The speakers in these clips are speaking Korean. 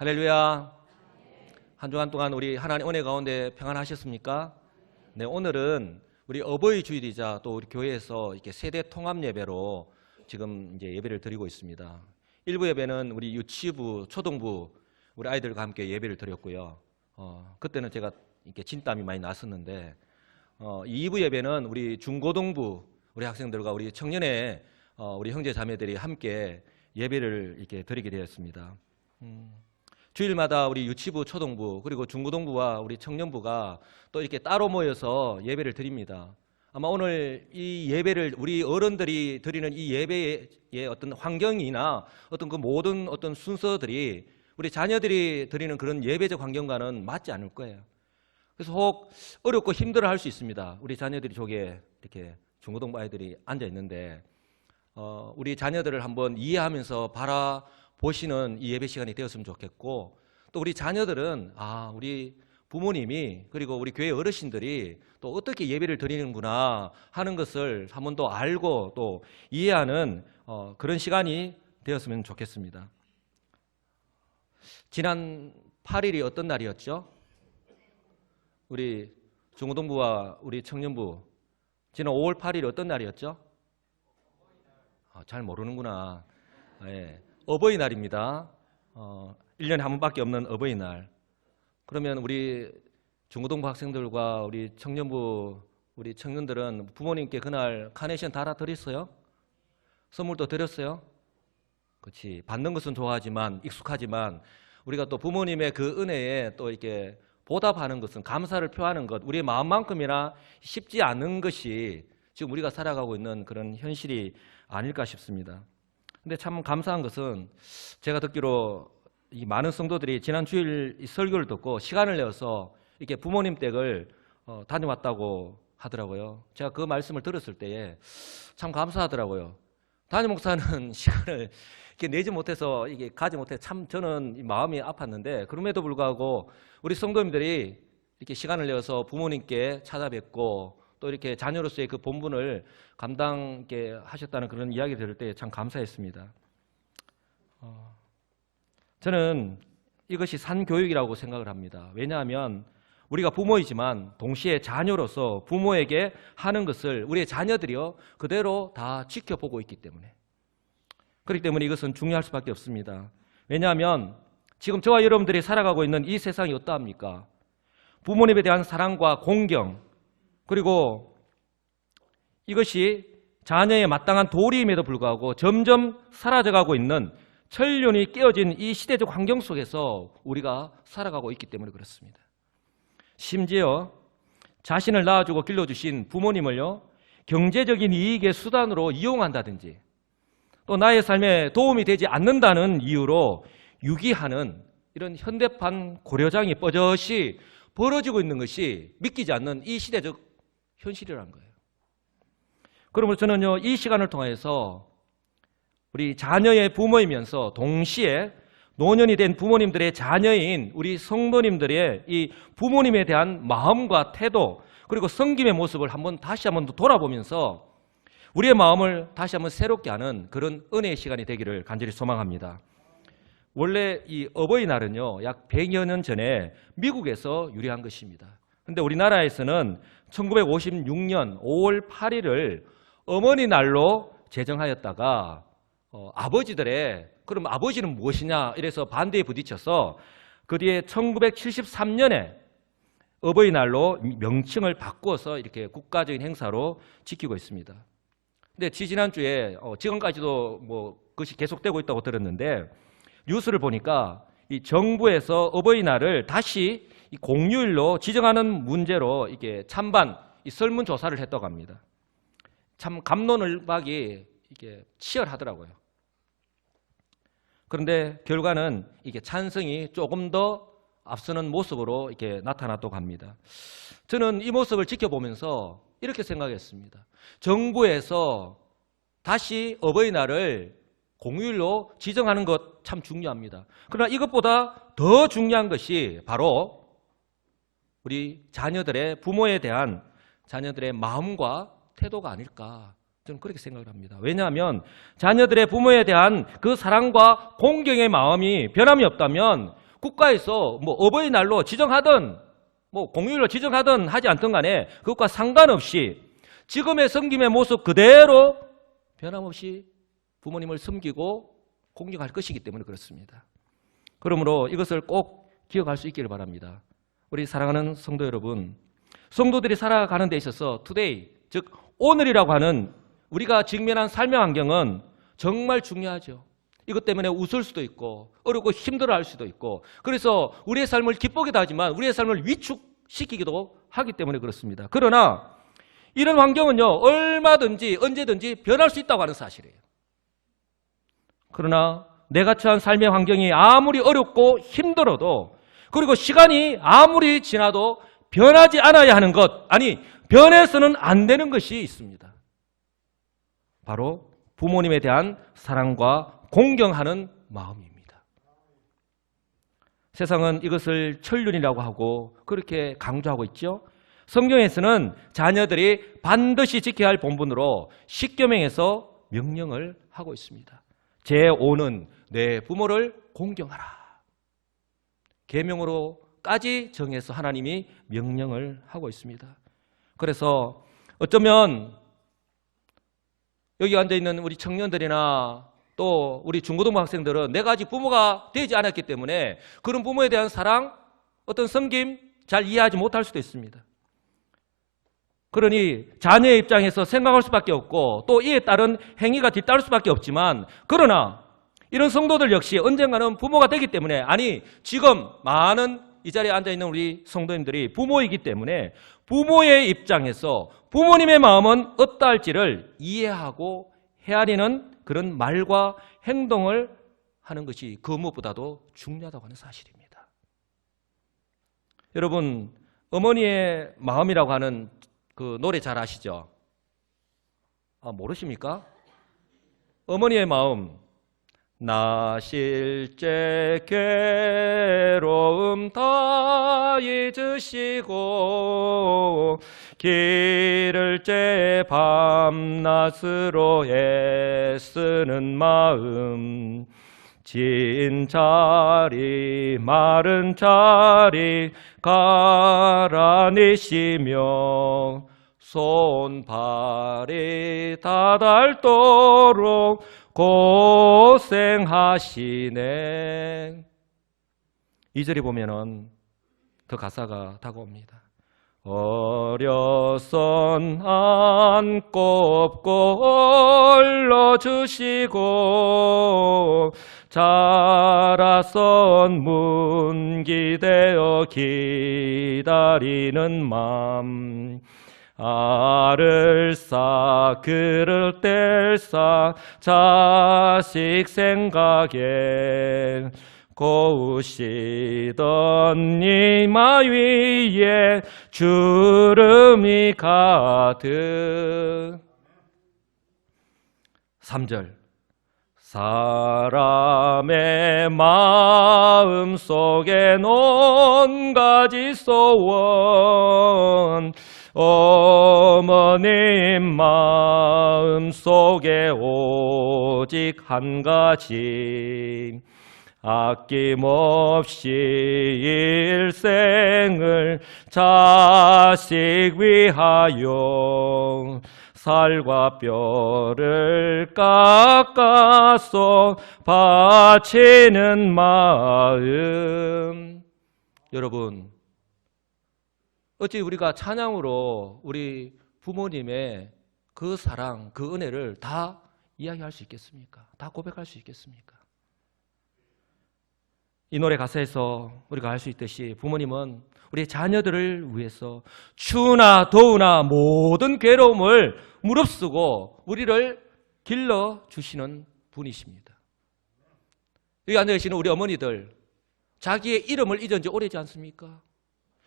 할렐루야. 한 주간 동안 우리 하나님 은혜 가운데 평안하셨습니까? 네, 오늘은 우리 어버이 주일이자 또 우리 교회에서 이렇게 세대 통합 예배로 지금 이제 예배를 드리고 있습니다. 1부 예배는 우리 유치부, 초등부 우리 아이들과 함께 예배를 드렸고요. 그때는 제가 이렇게 진땀이 많이 났었는데, 2부 예배는 우리 중고등부 우리 학생들과 우리 청년회 우리 형제 자매들이 함께 예배를 이렇게 드리게 되었습니다. 주일마다 우리 유치부, 초등부 그리고 중고등부와 우리 청년부가 또 이렇게 따로 모여서 예배를 드립니다. 아마 오늘 이 예배를 우리 어른들이 드리는 이 예배의 어떤 환경이나 어떤 그 모든 어떤 순서들이 우리 자녀들이 드리는 그런 예배적 환경과는 맞지 않을 거예요. 그래서 혹 어렵고 힘들어할 수 있습니다. 우리 자녀들이 저기에 이렇게 중고등부 아이들이 앉아 있는데, 우리 자녀들을 한번 이해하면서 보시는 이 예배 시간이 되었으면 좋겠고, 또 우리 자녀들은 우리 부모님이 그리고 우리 교회 어르신들이 또 어떻게 예배를 드리는구나 하는 것을 한 번 더 알고 또 이해하는 그런 시간이 되었으면 좋겠습니다. 지난 8일이 어떤 날이었죠? 우리 중고등부와 우리 청년부 지난 5월 8일이 어떤 날이었죠? 잘 모르는구나. 네. 어버이날입니다. 1년에 한 번밖에 없는 어버이날. 그러면 우리 중고등부 학생들과 우리 청년부, 우리 청년들은 부모님께 그날 카네이션 달아드렸어요? 선물도 드렸어요? 그렇지. 받는 것은 좋아하지만, 익숙하지만 우리가 또 부모님의 그 은혜에 또 이렇게 보답하는 것은, 감사를 표하는 것, 우리의 마음만큼이나 쉽지 않은 것이 지금 우리가 살아가고 있는 그런 현실이 아닐까 싶습니다. 근데 참 감사한 것은, 제가 듣기로 이 많은 성도들이 지난 주일 설교를 듣고 시간을 내어서 이렇게 부모님 댁을 다녀왔다고 하더라고요. 제가 그 말씀을 들었을 때에 참 감사하더라고요. 담임 목사는 시간을 이렇게 내지 못해서 이게 가지 못해 참 저는 마음이 아팠는데, 그럼에도 불구하고 우리 성도님들이 이렇게 시간을 내어서 부모님께 찾아뵙고 또 이렇게 자녀로서의 그 본분을 감당하게 하셨다는 그런 이야기 들을 때 참 감사했습니다. 저는 이것이 산교육이라고 생각을 합니다. 왜냐하면 우리가 부모이지만 동시에 자녀로서 부모에게 하는 것을 우리의 자녀들이요 그대로 다 지켜보고 있기 때문에, 그렇기 때문에 이것은 중요할 수밖에 없습니다. 왜냐하면 지금 저와 여러분들이 살아가고 있는 이 세상이 어떠합니까? 부모님에 대한 사랑과 공경, 그리고 이것이 자녀의 마땅한 도리임에도 불구하고 점점 사라져가고 있는 천륜이 깨어진 이 시대적 환경 속에서 우리가 살아가고 있기 때문에 그렇습니다. 심지어 자신을 낳아주고 길러주신 부모님을요 경제적인 이익의 수단으로 이용한다든지, 또 나의 삶에 도움이 되지 않는다는 이유로 유기하는 이런 현대판 고려장이 뻗어시 벌어지고 있는 것이 믿기지 않는 이 시대적 현실이라는 거예요. 그러므로 저는요 이 시간을 통해서 우리 자녀의 부모이면서 동시에 노년이 된 부모님들의 자녀인 우리 성도님들의 이 부모님에 대한 마음과 태도, 그리고 섬김의 모습을 다시 한번 돌아보면서 우리의 마음을 다시 한번 새롭게 하는 그런 은혜의 시간이 되기를 간절히 소망합니다. 원래 이 어버이날은요 약 100여 년 전에 미국에서 유래한 것입니다. 그런데 우리나라에서는 1956년 5월 8일을 어머니 날로 제정하였다가 그럼 아버지는 무엇이냐 이래서 반대에 부딪혀서 그 뒤에 1973년에 어버이날로 명칭을 바꾸어서 이렇게 국가적인 행사로 지키고 있습니다. 근데 지난주에 지금까지도 그것이 계속되고 있다고 들었는데, 뉴스를 보니까 이 정부에서 어버이날을 다시 이 공휴일로 지정하는 문제로 이게 찬반 설문조사를 했다고 합니다. 참 갑론을박이 이게 치열하더라고요. 그런데 결과는 이게 찬성이 조금 더 앞서는 모습으로 이렇게 나타났다고 합니다. 저는 이 모습을 지켜보면서 이렇게 생각했습니다. 정부에서 다시 어버이날을 공휴일로 지정하는 것 참 중요합니다. 그러나 이것보다 더 중요한 것이 바로 우리 부모에 대한 자녀들의 마음과 태도가 아닐까, 저는 그렇게 생각을 합니다. 왜냐하면 자녀들의 부모에 대한 그 사랑과 공경의 마음이 변함이 없다면 국가에서 뭐 어버이날로 지정하든 뭐 공휴일로 지정하든 하지 않든 간에 그것과 상관없이 지금의 섬김의 모습 그대로 변함없이 부모님을 섬기고 공경할 것이기 때문에 그렇습니다. 그러므로 이것을 꼭 기억할 수 있기를 바랍니다. 우리 사랑하는 성도 여러분, 성도들이 살아가는 데 있어서 today, 즉 오늘이라고 하는 우리가 직면한 삶의 환경은 정말 중요하죠. 이것 때문에 웃을 수도 있고 어렵고 힘들어할 수도 있고, 그래서 우리의 삶을 기쁘기도 하지만 우리의 삶을 위축시키기도 하기 때문에 그렇습니다. 그러나 이런 환경은요, 얼마든지 언제든지 변할 수 있다고 하는 사실이에요. 그러나 내가 처한 삶의 환경이 아무리 어렵고 힘들어도, 그리고 시간이 아무리 지나도 변하지 않아야 하는 것, 아니 변해서는 안 되는 것이 있습니다. 바로 부모님에 대한 사랑과 공경하는 마음입니다. 세상은 이것을 천륜이라고 하고 그렇게 강조하고 있죠. 성경에서는 자녀들이 반드시 지켜야 할 본분으로 십계명에서 명령을 하고 있습니다. 제5는 내 부모를 공경하라. 계명으로까지 정해서 하나님이 명령을 하고 있습니다. 그래서 어쩌면 여기 앉아있는 우리 청년들이나 또 우리 중고등부 학생들은 내가 아직 부모가 되지 않았기 때문에 그런 부모에 대한 사랑, 어떤 섬김 잘 이해하지 못할 수도 있습니다. 그러니 자녀의 입장에서 생각할 수밖에 없고 또 이에 따른 행위가 뒤따를 수밖에 없지만, 그러나 이런 성도들 역시 언젠가는 부모가 되기 때문에, 아니 지금 많은 이 자리에 앉아있는 우리 성도님들이 부모이기 때문에 부모의 입장에서 부모님의 마음은 어떠할지를 이해하고 헤아리는 그런 말과 행동을 하는 것이 그 무엇보다도 중요하다고 하는 사실입니다. 여러분, 어머니의 마음이라고 하는 그 노래 잘 아시죠? 모르십니까? 어머니의 마음. 나 실제 괴로움 다 잊으시고 기를 째 밤낮으로 애쓰는 마음, 진 자리 마른 자리 갈아내시며 손발이 다 닳도록 고생하시네. 2절에 보면은 그 가사가 다가옵니다. 어려선 안고 업고 올려주시고 자라선 문기되어 기다리는 맘, 알을 쌓 그를 뗄싸 자식 생각에 고우시던 이마 위에 주름이 가득. 3절 사람의 마음 속엔 온 가지 소원, 어머님 마음 속에 오직 한 가지, 아낌없이 일생을 자식 위하여 살과 뼈를 깎아서 바치는 마음. 여러분, 어찌 우리가 찬양으로 우리 부모님의 그 사랑, 그 은혜를 다 이야기할 수 있겠습니까? 다 고백할 수 있겠습니까? 이 노래 가사에서 우리가 알 수 있듯이 부모님은 우리 자녀들을 위해서 추우나 더우나 모든 괴로움을 무릅쓰고 우리를 길러주시는 분이십니다. 여기 앉아계시는 우리 어머니들, 자기의 이름을 잊은 지 오래지 않습니까?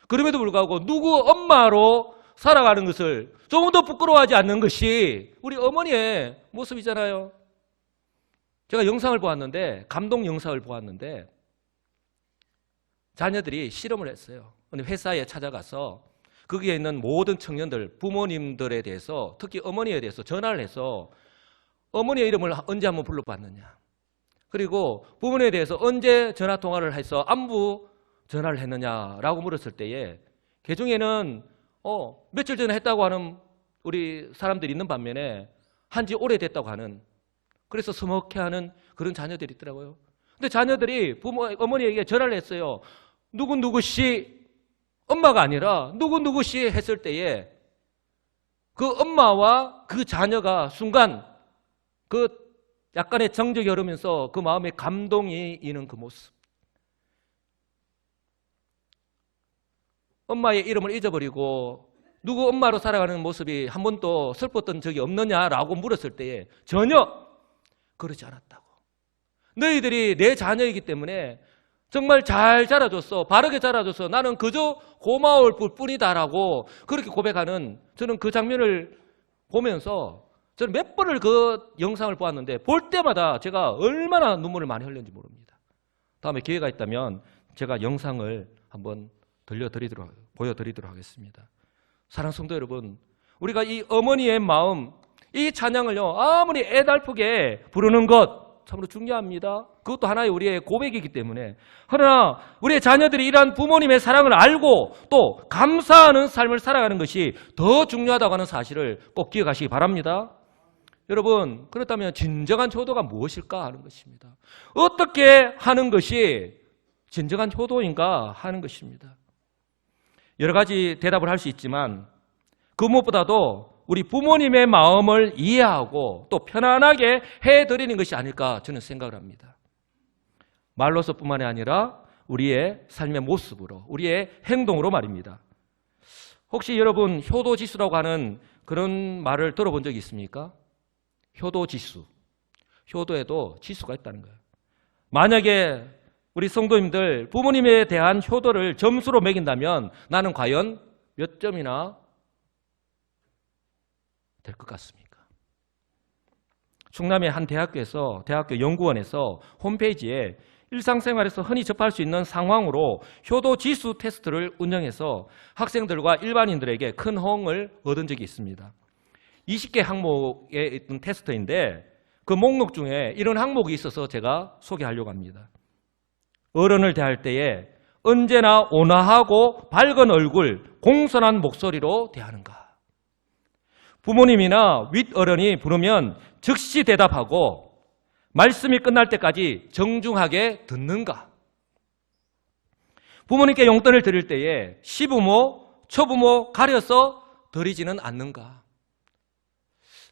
그럼에도 불구하고 누구 엄마로 살아가는 것을 조금 더 부끄러워하지 않는 것이 우리 어머니의 모습이잖아요. 제가 영상을 보았는데, 감동 영상을 보았는데 자녀들이 실험을 했어요. 근데 회사에 찾아가서 거기에 있는 모든 청년들, 부모님들에 대해서, 특히 어머니에 대해서 전화를 해서 어머니의 이름을 언제 한번 불러봤느냐. 그리고 부모님에 대해서 언제 전화 통화를 해서 안부 전화를 했느냐라고 물었을 때에 개중에는 며칠 전에 했다고 하는 우리 사람들이 있는 반면에 한지 오래됐다고 하는, 그래서 서먹해하는 그런 자녀들이 있더라고요. 근데 자녀들이 어머니에게 전화를 했어요. 누구누구씨, 엄마가 아니라 누구누구씨 했을 때에 그 엄마와 그 자녀가 순간 그 약간의 정적이 흐르면서 그 마음에 감동이 있는 그 모습. 엄마의 이름을 잊어버리고 누구 엄마로 살아가는 모습이 한 번도 슬펐던 적이 없느냐라고 물었을 때에 전혀 그러지 않았다고. 너희들이 내 자녀이기 때문에 정말 잘 자라줬어, 바르게 자라줘서 나는 그저 고마울 뿐이다라고 그렇게 고백하는, 저는 그 장면을 보면서 저는 몇 번을 그 영상을 보았는데 볼 때마다 제가 얼마나 눈물을 많이 흘렸는지 모릅니다. 다음에 기회가 있다면 제가 영상을 한번 보여드리도록 하겠습니다. 사랑하는 성도 여러분, 우리가 이 어머니의 마음, 이 찬양을요 아무리 애달프게 부르는 것 참으로 중요합니다. 그것도 하나의 우리의 고백이기 때문에. 그러나 우리의 자녀들이 이러한 부모님의 사랑을 알고 또 감사하는 삶을 살아가는 것이 더 중요하다고 하는 사실을 꼭 기억하시기 바랍니다. 여러분, 그렇다면 진정한 효도가 무엇일까 하는 것입니다. 어떻게 하는 것이 진정한 효도인가 하는 것입니다. 여러 가지 대답을 할 수 있지만 그 무엇보다도 우리 부모님의 마음을 이해하고 또 편안하게 해드리는 것이 아닐까 저는 생각을 합니다. 말로서뿐만이 아니라 우리의 삶의 모습으로, 우리의 행동으로 말입니다. 혹시 여러분 효도지수라고 하는 그런 말을 들어본 적이 있습니까? 효도지수. 효도에도 지수가 있다는 거예요. 만약에 우리 성도님들 부모님에 대한 효도를 점수로 매긴다면 나는 과연 몇 점이나 될 것 같습니까? 충남의 한 대학교 연구원에서 홈페이지에 일상생활에서 흔히 접할 수 있는 상황으로 효도지수 테스트를 운영해서 학생들과 일반인들에게 큰 호응을 얻은 적이 있습니다. 20개 항목에 있던 테스트인데 그 목록 중에 이런 항목이 있어서 제가 소개하려고 합니다. 어른을 대할 때에 언제나 온화하고 밝은 얼굴, 공손한 목소리로 대하는가? 부모님이나 윗어른이 부르면 즉시 대답하고 말씀이 끝날 때까지 정중하게 듣는가? 부모님께 용돈을 드릴 때에 시부모, 초부모 가려서 드리지는 않는가?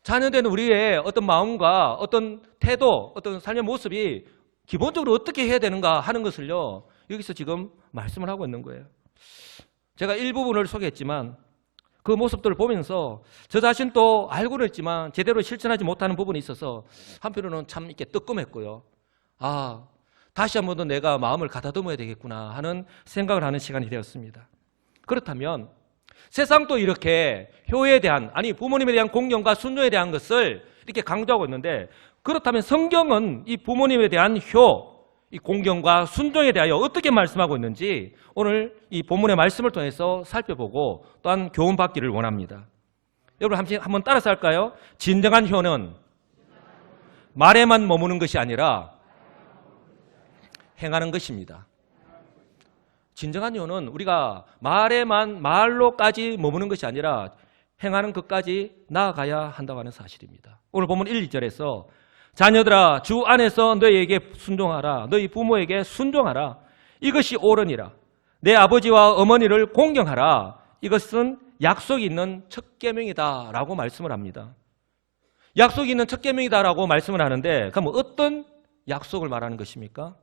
자녀된 우리의 어떤 마음과 어떤 태도, 어떤 삶의 모습이 기본적으로 어떻게 해야 되는가 하는 것을요 여기서 지금 말씀을 하고 있는 거예요. 제가 일부분을 소개했지만 그 모습들을 보면서 저 자신도 알고는 있지만 제대로 실천하지 못하는 부분이 있어서 한편으로는 참 이렇게 뜨끔했고요. 아, 다시 한 번 더 내가 마음을 가다듬어야 되겠구나 하는 생각을 하는 시간이 되었습니다. 그렇다면 세상도 이렇게 효에 대한, 아니 부모님에 대한 공경과 순종에 대한 것을 이렇게 강조하고 있는데, 그렇다면 성경은 이 부모님에 대한 효, 이 공경과 순종에 대하여 어떻게 말씀하고 있는지 오늘 이 본문의 말씀을 통해서 살펴보고 또한 교훈받기를 원합니다. 여러분 한번 따라서 할까요? 진정한 효는 말에만 머무는 것이 아니라 행하는 것입니다. 진정한 효는 우리가 말로까지 머무는 것이 아니라 행하는 것까지 나아가야 한다고 하는 사실입니다. 오늘 본문 1, 2절에서 자녀들아 주 안에서 너희에게 순종하라, 너희 부모에게 순종하라, 이것이 옳으니라. 내 아버지와 어머니를 공경하라, 이것은 약속이 있는 첫 계명이다 라고 말씀을 합니다. 약속이 있는 첫 계명이다 라고 말씀을 하는데 그럼 어떤 약속을 말하는 것입니까?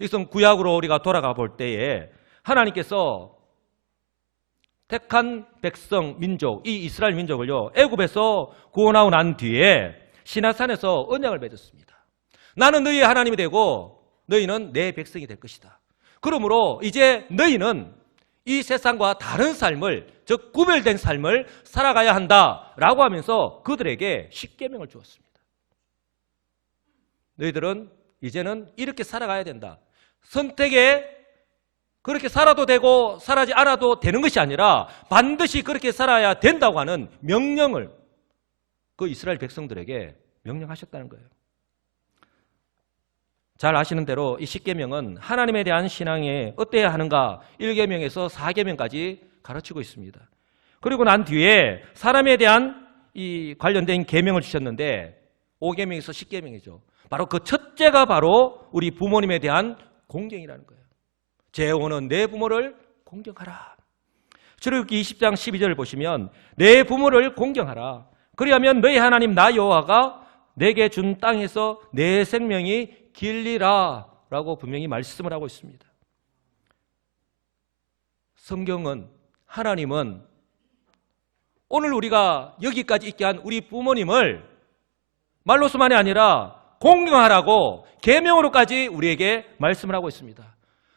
이것은 구약으로 우리가 돌아가 볼 때에 하나님께서 택한 백성, 민족, 이 이스라엘 민족을요 애굽에서 구원하고 난 뒤에 시나산에서 언약을 맺었습니다. 나는 너희의 하나님이 되고 너희는 내 백성이 될 것이다. 그러므로 이제 너희는 이 세상과 다른 삶을, 즉 구별된 삶을 살아가야 한다라고 하면서 그들에게 십계명을 주었습니다. 너희들은 이제는 이렇게 살아가야 된다. 선택에 그렇게 살아도 되고 살아지 않아도 되는 것이 아니라 반드시 그렇게 살아야 된다고 하는 명령을 그 이스라엘 백성들에게 명령하셨다는 거예요. 잘 아시는 대로 이 10계명은 하나님에 대한 신앙에 어때야 하는가 1계명에서 4계명까지 가르치고 있습니다. 그리고 난 뒤에 사람에 대한 이 관련된 계명을 주셨는데 5계명에서 10계명이죠. 바로 그 첫째가 바로 우리 부모님에 대한 공경이라는 거예요. 제5는 내 부모를 공경하라. 출애굽기 20장 12절을 보시면 내 부모를 공경하라. 그리하면 너희 하나님 나 여호와가 내게 준 땅에서 내 생명이 길리라 라고 분명히 말씀을 하고 있습니다. 성경은, 하나님은 오늘 우리가 여기까지 있게 한 우리 부모님을 말로서만이 아니라 공경하라고 계명으로까지 우리에게 말씀을 하고 있습니다.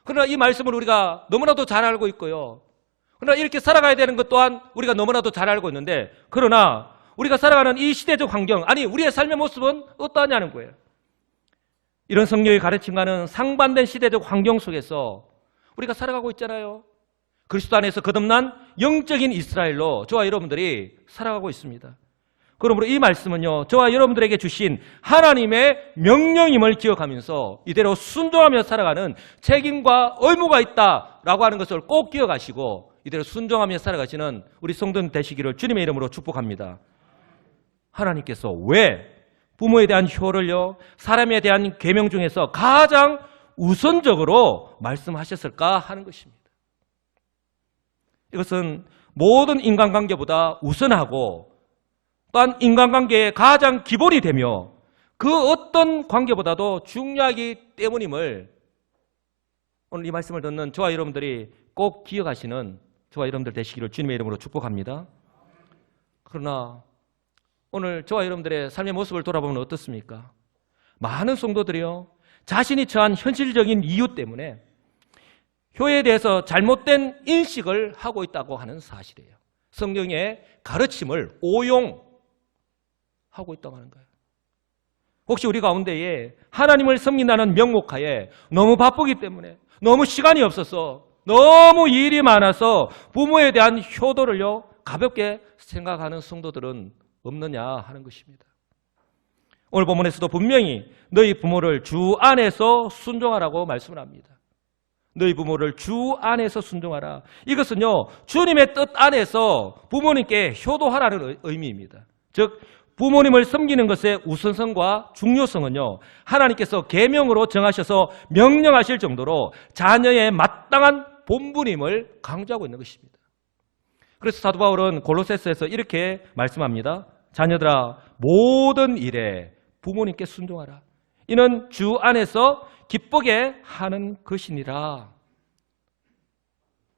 그러나 이 말씀을 우리가 너무나도 잘 알고 있고요. 그러나 이렇게 살아가야 되는 것 또한 우리가 너무나도 잘 알고 있는데, 그러나 우리가 살아가는 이 시대적 환경, 아니 우리의 삶의 모습은 어떠하냐는 거예요. 이런 성경의 가르침과는 상반된 시대적 환경 속에서 우리가 살아가고 있잖아요. 그리스도 안에서 거듭난 영적인 이스라엘로 저와 여러분들이 살아가고 있습니다. 그러므로 이 말씀은요, 저와 여러분들에게 주신 하나님의 명령임을 기억하면서 이대로 순종하며 살아가는 책임과 의무가 있다라고 하는 것을 꼭 기억하시고 이대로 순종하며 살아가시는 우리 성도님 되시기를 주님의 이름으로 축복합니다. 하나님께서 왜 부모에 대한 효를요, 사람에 대한 계명 중에서 가장 우선적으로 말씀하셨을까 하는 것입니다. 이것은 모든 인간관계보다 우선하고 또한 인간관계의 가장 기본이 되며 그 어떤 관계보다도 중요하기 때문임을 오늘 이 말씀을 듣는 저와 여러분들이 꼭 기억하시는 저와 여러분들 되시기를 주님의 이름으로 축복합니다. 그러나 오늘 저와 여러분들의 삶의 모습을 돌아보면 어떻습니까? 많은 성도들이요, 자신이 처한 현실적인 이유 때문에 효에 대해서 잘못된 인식을 하고 있다고 하는 사실이에요. 성경의 가르침을 오용하고 있다고 하는 거예요. 혹시 우리 가운데에 하나님을 섬긴다는 명목하에 너무 바쁘기 때문에, 너무 시간이 없어서, 너무 일이 많아서 부모에 대한 효도를요 가볍게 생각하는 성도들은 없느냐 하는 것입니다. 오늘 본문에서도 분명히 너희 부모를 주 안에서 순종하라고 말씀을 합니다. 너희 부모를 주 안에서 순종하라. 이것은요, 주님의 뜻 안에서 부모님께 효도하라는 의미입니다. 즉 부모님을 섬기는 것의 우선성과 중요성은요, 하나님께서 계명으로 정하셔서 명령하실 정도로 자녀의 마땅한 본분임을 강조하고 있는 것입니다. 그래서 사도 바울은 골로새서에서 이렇게 말씀합니다. 자녀들아, 모든 일에 부모님께 순종하라. 이는 주 안에서 기쁘게 하는 것이니라.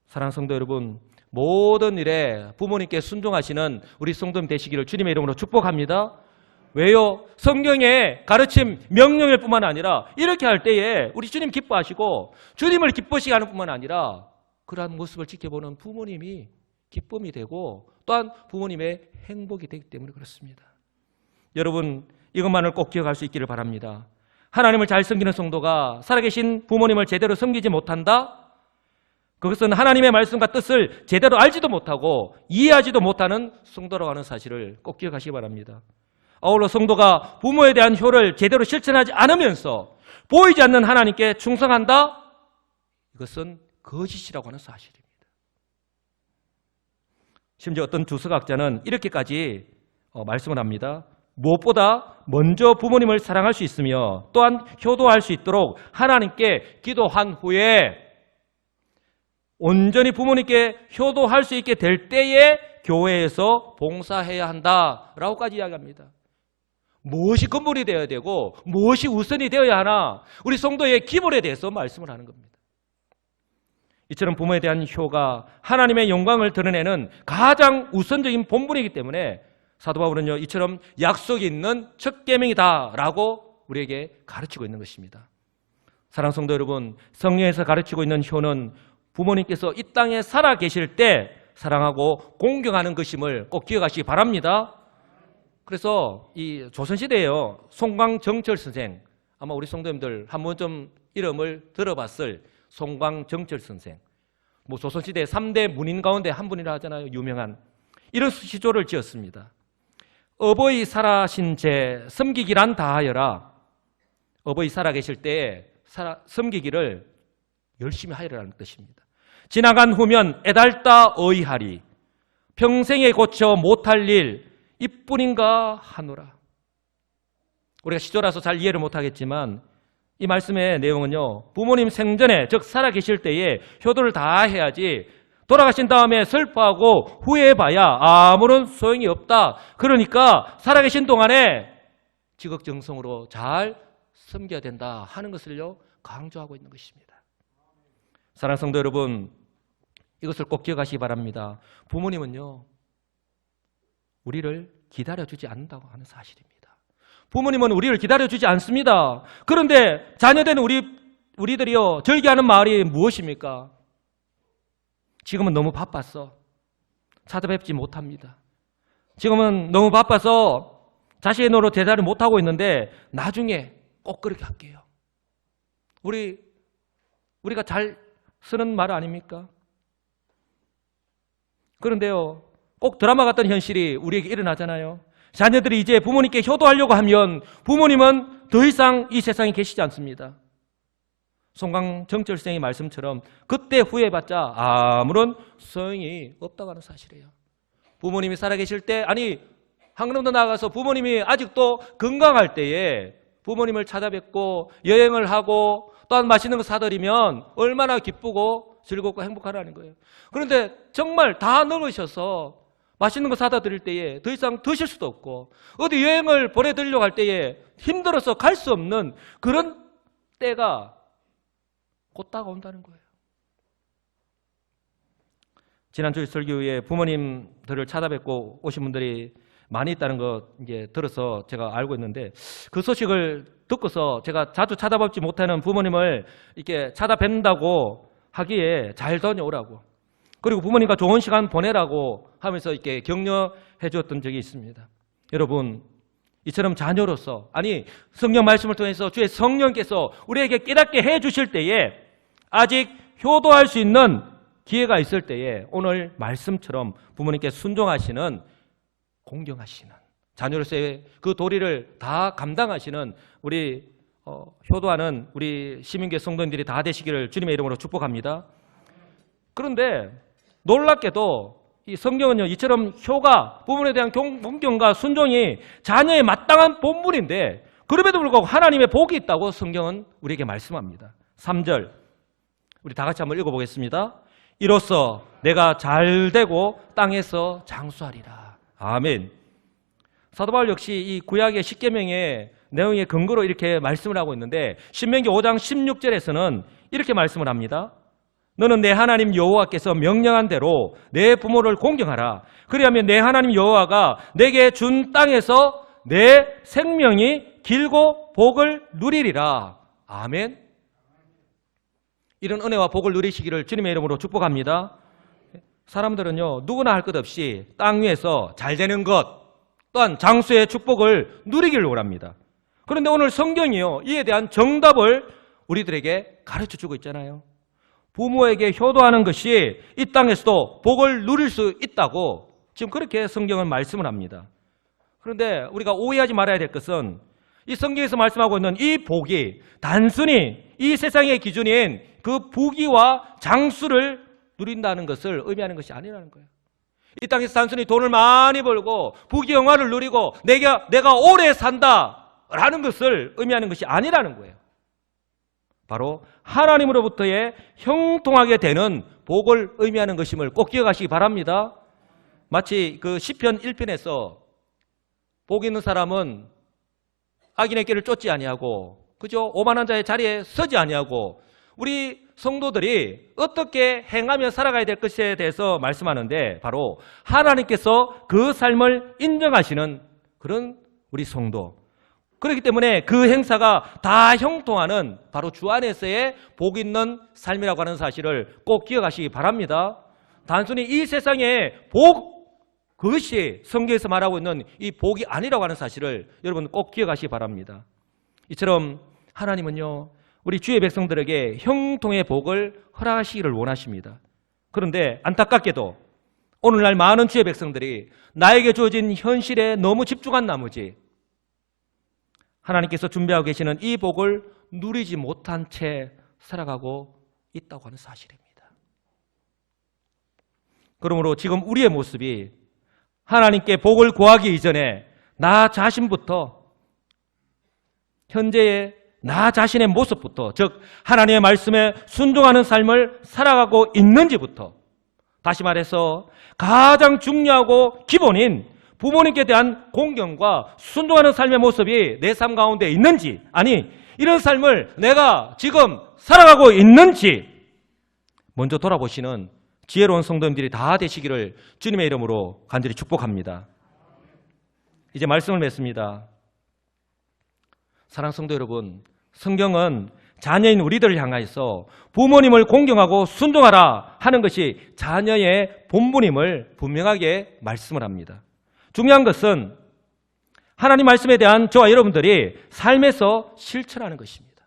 사랑하는 성도 여러분, 모든 일에 부모님께 순종하시는 우리 성도님 되시기를 주님의 이름으로 축복합니다. 왜요? 성경의 가르침, 명령일 뿐만 아니라 이렇게 할 때에 우리 주님 기뻐하시고 주님을 기쁘시게 하는 뿐만 아니라 그러한 모습을 지켜보는 부모님이 기쁨이 되고 또한 부모님의 행복이 되기 때문에 그렇습니다. 여러분, 이것만을 꼭 기억할 수 있기를 바랍니다. 하나님을 잘 섬기는 성도가 살아계신 부모님을 제대로 섬기지 못한다? 그것은 하나님의 말씀과 뜻을 제대로 알지도 못하고 이해하지도 못하는 성도라고 하는 사실을 꼭 기억하시기 바랍니다. 아울러 성도가 부모에 대한 효를 제대로 실천하지 않으면서 보이지 않는 하나님께 충성한다? 이것은 거짓이라고 하는 사실입니다. 심지어 어떤 주석학자는 이렇게까지 말씀을 합니다. 무엇보다 먼저 부모님을 사랑할 수 있으며 또한 효도할 수 있도록 하나님께 기도한 후에 온전히 부모님께 효도할 수 있게 될 때에 교회에서 봉사해야 한다라고까지 이야기합니다. 무엇이 근본이 되어야 되고 무엇이 우선이 되어야 하나, 우리 성도의 기본에 대해서 말씀을 하는 겁니다. 이처럼 부모에 대한 효가 하나님의 영광을 드러내는 가장 우선적인 본분이기 때문에 사도 바울은요, 이처럼 약속이 있는 첫 계명이다라고 우리에게 가르치고 있는 것입니다. 사랑하는 성도 여러분, 성경에서 가르치고 있는 효는 부모님께서 이 땅에 살아 계실 때 사랑하고 공경하는 것임을 꼭 기억하시기 바랍니다. 그래서 이 조선시대에요, 송광정철 선생, 아마 우리 성도님들 한 번쯤 이름을 들어봤을 송광정철 선생, 뭐 조선시대 3대 문인 가운데 한 분이라 하잖아요. 유명한 이런 시조를 지었습니다. 어버이 살아신 제 섬기기란 다하여라. 어버이 살아계실 때에 섬기기를 열심히 하리라는 뜻입니다. 지나간 후면 애달다 어이하리. 평생에 고쳐 못할 일 이뿐인가 하노라. 우리가 시조라서 잘 이해를 못하겠지만 이 말씀의 내용은요, 부모님 생전에, 즉 살아계실 때에 효도를 다 해야지 돌아가신 다음에 슬퍼하고 후회해봐야 아무런 소용이 없다. 그러니까 살아계신 동안에 지극정성으로 잘 섬겨야 된다 하는 것을요 강조하고 있는 것입니다. 사랑하는 성도 여러분, 이것을 꼭 기억하시기 바랍니다. 부모님은요 우리를 기다려주지 않는다고 하는 사실입니다. 부모님은 우리를 기다려주지 않습니다. 그런데 자녀된 우리들이요 절개하는 말이 무엇입니까? 지금은 너무 바빴어. 찾아뵙지 못합니다. 지금은 너무 바빠서 자신의 노로 대답을 못하고 있는데 나중에 꼭 그렇게 할게요. 우리가 잘 쓰는 말 아닙니까? 그런데요 꼭 드라마 같던 현실이 우리에게 일어나잖아요. 자녀들이 이제 부모님께 효도하려고 하면 부모님은 더 이상 이 세상에 계시지 않습니다. 송강정철생의 말씀처럼 그때 후회해봤자 아무런 소용이 없다고 하는 사실이에요. 부모님이 살아계실 때, 아니 한 걸음 더 나아가서 부모님이 아직도 건강할 때에 부모님을 찾아뵙고 여행을 하고 또한 맛있는 거 사드리면 얼마나 기쁘고 즐겁고 행복하라는 거예요. 그런데 정말 다 늙으셔서 맛있는 거 사다 드릴 때에 더 이상 드실 수도 없고 어디 여행을 보내드리려고 할 때에 힘들어서 갈 수 없는 그런 때가 곧 다가온다는 거예요. 지난주 설교 후에 부모님들을 찾아뵙고 오신 분들이 많이 있다는 거 이제 들어서 제가 알고 있는데 그 소식을 듣고서 제가 자주 찾아뵙지 못하는 부모님을 이렇게 찾아뵙는다고 하기에 잘 다녀오라고, 그리고 부모님과 좋은 시간 보내라고 하면서 이렇게 격려해 주었던 적이 있습니다. 여러분, 이처럼 자녀로서, 아니 성경 말씀을 통해서 주의 성령께서 우리에게 깨닫게 해 주실 때에 아직 효도할 수 있는 기회가 있을 때에 오늘 말씀처럼 부모님께 순종하시는, 공경하시는, 자녀로서의 그 도리를 다 감당하시는 우리 효도하는 우리 시민교회 성도님들이 다 되시기를 주님의 이름으로 축복합니다. 그런데 놀랍게도 이 성경은요 이처럼 효가, 부모에 대한 공경과 순종이 자녀의 마땅한 본분인데 그럼에도 불구하고 하나님의 복이 있다고 성경은 우리에게 말씀합니다. 3절 우리 다 같이 한번 읽어보겠습니다. 이로써 내가 잘되고 땅에서 장수하리라. 아멘. 사도 바울 역시 이 구약의 십계명의 내용의 근거로 이렇게 말씀을 하고 있는데 신명기 5장 16절에서는 이렇게 말씀을 합니다. 너는 내 하나님 여호와께서 명령한 대로 내 부모를 공경하라. 그리하면 내 하나님 여호와가 내게 준 땅에서 내 생명이 길고 복을 누리리라. 아멘. 이런 은혜와 복을 누리시기를 주님의 이름으로 축복합니다. 사람들은요 누구나 할 것 없이 땅 위에서 잘 되는 것 또한 장수의 축복을 누리기를 원합니다. 그런데 오늘 성경이요 이에 대한 정답을 우리들에게 가르쳐주고 있잖아요. 부모에게 효도하는 것이 이 땅에서도 복을 누릴 수 있다고 지금 그렇게 성경은 말씀을 합니다. 그런데 우리가 오해하지 말아야 될 것은 이 성경에서 말씀하고 있는 이 복이 단순히 이 세상의 기준인 그 부귀와 장수를 누린다는 것을 의미하는 것이 아니라는 거예요. 이 땅에서 단순히 돈을 많이 벌고 부귀 영화를 누리고 내가 오래 산다라는 것을 의미하는 것이 아니라는 거예요. 바로 하나님으로부터의 형통하게 되는 복을 의미하는 것임을 꼭 기억하시기 바랍니다. 마치 그 시편 1편에서 복 있는 사람은 악인의 길을 쫓지 아니하고 그죠? 오만한 자의 자리에 서지 아니하고, 우리 성도들이 어떻게 행하며 살아가야 될 것에 대해서 말씀하는데 바로 하나님께서 그 삶을 인정하시는 그런 우리 성도, 그렇기 때문에 그 행사가 다 형통하는 바로 주 안에서의 복 있는 삶이라고 하는 사실을 꼭 기억하시기 바랍니다. 단순히 이 세상의 복, 그것이 성경에서 말하고 있는 이 복이 아니라고 하는 사실을 여러분 꼭 기억하시기 바랍니다. 이처럼 하나님은요 우리 주의 백성들에게 형통의 복을 허락하시기를 원하십니다. 그런데 안타깝게도 오늘날 많은 주의 백성들이 나에게 주어진 현실에 너무 집중한 나머지 하나님께서 준비하고 계시는 이 복을 누리지 못한 채 살아가고 있다고 하는 사실입니다. 그러므로 지금 우리의 모습이 하나님께 복을 구하기 이전에 나 자신부터, 현재의 나 자신의 모습부터, 즉 하나님의 말씀에 순종하는 삶을 살아가고 있는지부터, 다시 말해서 가장 중요하고 기본인 부모님께 대한 공경과 순종하는 삶의 모습이 내 삶 가운데 있는지, 아니 이런 삶을 내가 지금 살아가고 있는지 먼저 돌아보시는 지혜로운 성도님들이 다 되시기를 주님의 이름으로 간절히 축복합니다. 이제 말씀을 맺습니다. 사랑하는 성도 여러분, 성경은 자녀인 우리들을 향하여서 부모님을 공경하고 순종하라 하는 것이 자녀의 본분임을 분명하게 말씀을 합니다. 중요한 것은 하나님 말씀에 대한 저와 여러분들이 삶에서 실천하는 것입니다.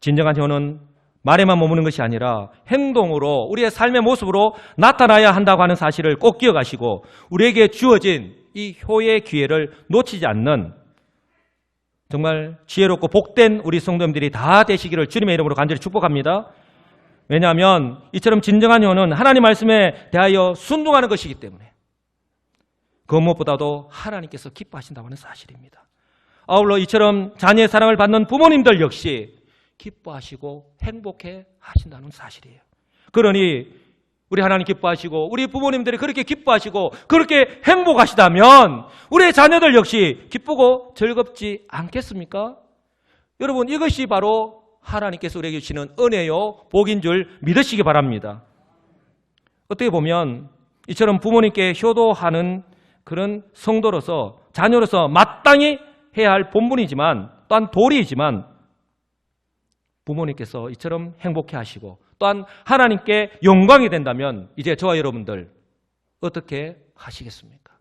진정한 효는 말에만 머무는 것이 아니라 행동으로, 우리의 삶의 모습으로 나타나야 한다고 하는 사실을 꼭 기억하시고 우리에게 주어진 이 효의 기회를 놓치지 않는 정말 지혜롭고 복된 우리 성도님들이 다 되시기를 주님의 이름으로 간절히 축복합니다. 왜냐하면 이처럼 진정한 효는 하나님 말씀에 대하여 순종하는 것이기 때문에 그 무엇보다도 하나님께서 기뻐하신다고 하는 사실입니다. 아울러 이처럼 자녀의 사랑을 받는 부모님들 역시 기뻐하시고 행복해 하신다는 사실이에요. 그러니 우리 하나님 기뻐하시고 우리 부모님들이 그렇게 기뻐하시고 그렇게 행복하시다면 우리의 자녀들 역시 기쁘고 즐겁지 않겠습니까? 여러분, 이것이 바로 하나님께서 우리에게 주시는 은혜요 복인 줄 믿으시기 바랍니다. 어떻게 보면 이처럼 부모님께 효도하는 그런 성도로서, 자녀로서 마땅히 해야 할 본분이지만 또한 도리이지만 부모님께서 이처럼 행복해 하시고 또한 하나님께 영광이 된다면 이제 저와 여러분들 어떻게 하시겠습니까?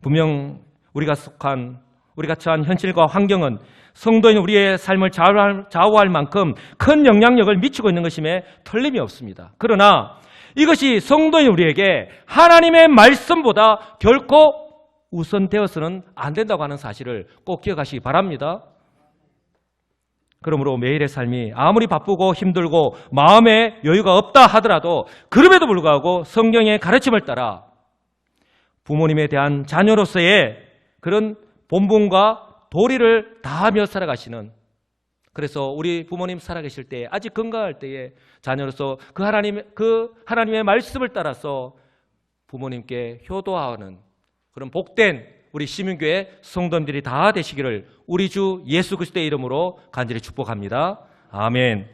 분명 우리가 처한 현실과 환경은 성도인 우리의 삶을 좌우할 만큼 큰 영향력을 미치고 있는 것임에 틀림이 없습니다. 그러나 이것이 성도인 우리에게 하나님의 말씀보다 결코 우선되어서는 안 된다고 하는 사실을 꼭 기억하시기 바랍니다. 그러므로 매일의 삶이 아무리 바쁘고 힘들고 마음에 여유가 없다 하더라도 그럼에도 불구하고 성경의 가르침을 따라 부모님에 대한 자녀로서의 그런 본분과 도리를 다하며 살아가시는, 그래서 우리 부모님 살아계실 때, 아직 건강할 때에 자녀로서 그 하나님의 말씀을 따라서 부모님께 효도하는 그런 복된 우리 시민교회 성도님들이 다 되시기를 우리 주 예수 그리스도의 이름으로 간절히 축복합니다. 아멘.